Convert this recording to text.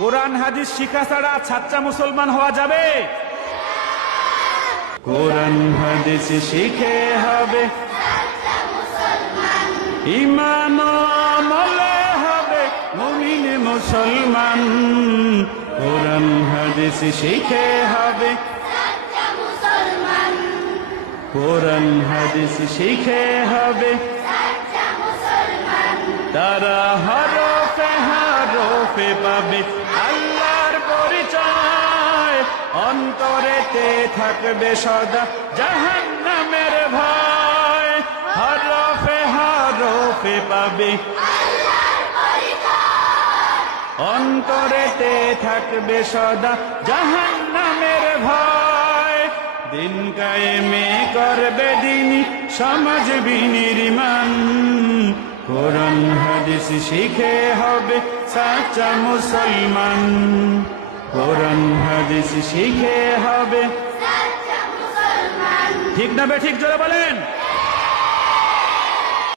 কোরআন হাদিস শিখা ছাড়া সাচ্চা মুসলমান হওয়া যাবে? কোরআন হাদিস শিখে হবে ঈমান ও আমলে হবে মুমিন মুসলমান। কোরআন হাদিস শিখে হবে কোরআন হাদিস শিখে হবে তারা হরফে হরফে পাবে আল্লাহর পরিচয়। অন্তরেতে থাকবে সদা জাহান্নামের ভয়। হরফে হরফে পাবে অন্তরেতে থাকবে সদা জাহান্নামের ভয়। দিন কায়েমে করবে দিনী সমাজ বিনির্মাণ। কোরআন হাদিস শিখে হবে সাচ্চা মুসলমান। কোরআন হাদিস শিখে হবে ঠিক না বে ঠিক জোরে বলেন।